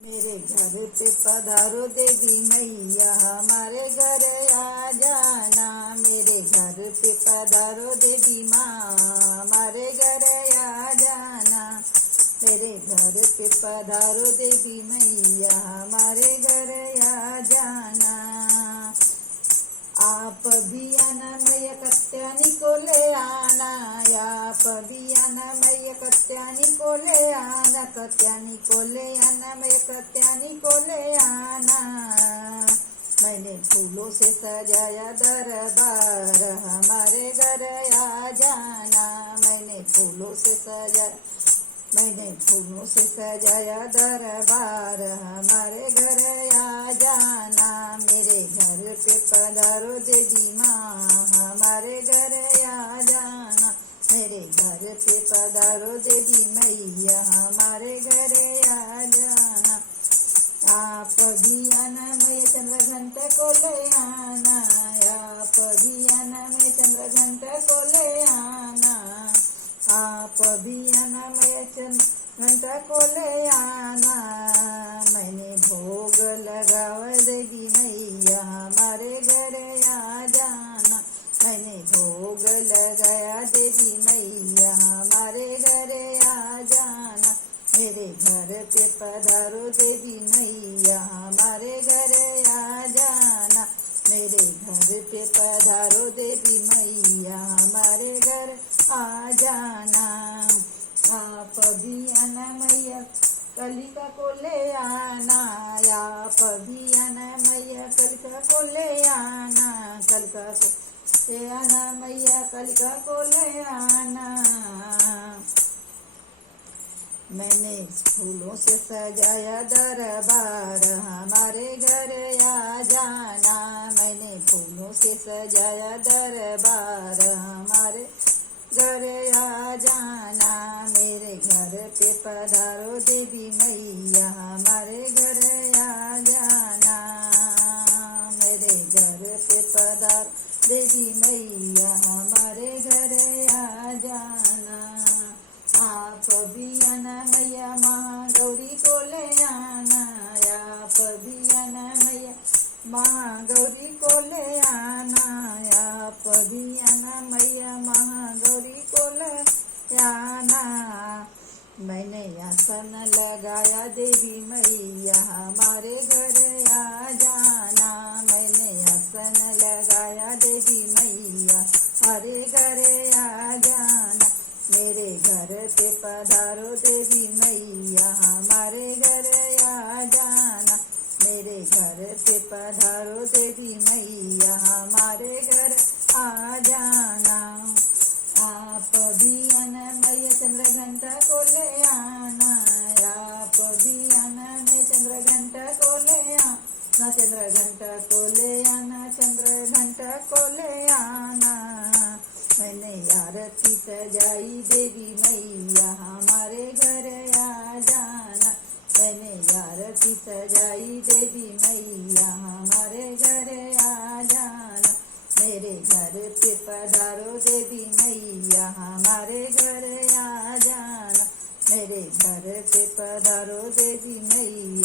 मेरे घर पे पधारो देवी मैया, हमारे घर आ जाना। मेरे घर पे पधारो देवी माँ, हमारे घर आ जाना। मेरे घर पे पधारो देवी मैया, हमारे घर आ जाना। आप भी आना मैया कत्यानी को ले आना, आप भी आना मैया कत्यानी को ले आना, कत्यानी को ले आना मैया कत्यानी को ले आना। मैंने फूलों से सजाया दरबार, हमारे घर आ जाना। मैंने फूलों से सजाया दरबार, हमारे घर आ जाना। मेरे घर पे पधारो देवी माँ, हमारे घर आ जाना। मेरे घर पे पधारो देवी मैया, हमारे घर आ जाना। आप भी आना मैया चंद्रघंटा को ले आना, आप भी आना मैया चंद्रघंटा को ले आना। आप भी आना मैया चंद्रघंटा को ले आना। मैंने भोग लगावा देवी मैया, हमारे घर आ जाना। मैंने भोग लगाया देवी मैया, हमारे घर आ जाना। मेरे घर पे पधारो देवी मैया, हमारे घर आ जाना। मेरे घर पे पधारो देवी मैया, हमारे घर आ जाना। आप भी आना मैया कलिका को ले आना, आप भी आना मैया कलिका को ले आना, कलिका को ले आना मैया कलिका को ले आना। मैंने फूलों से सजाया दरबार, हमारे घर आ जाना। मैंने फूलों से सजाया दरबार, हमारे घर आ जाना। मेरे घर पे पधारो देवी मैया, हमारे घर आ जाना। मेरे घर पे पधारो देवी मैया, हमारे घर आ जाना। आप भी आना मैया महागौरी को ले आना, आप भी आना मैया महागौरी को ले आना। आप भी आना मैया महागौरी को ले आना। मैंने आसन लगाया देवी मैया, हमारे घर आ जाना। मैंने आसन लगाया देवी मैया, हमारे घर आ जाना। मेरे घर पे पधारो देवी मैया, हमारे घर आ जाना। मेरे घर पे पधारो देवी मैया, हमारे घर आ जाना। आप भी आना मैया चंद्रघंटा को ले आना, आप भी आना मैं चंद्रघंटा को ले आना, चंद्रघंटा को ले आना, चंद्रघंटा को ले आना। मैंने आरती सजाई देवी मैया, हमारे घर आ जाना। मैंने आरती सजाई देवी मैया, हमारे घर आ जाना। मेरे घर पे पधारो देवी मैया, हमारे घर आ जाना। मेरे घर पे पधारो देवी मैया।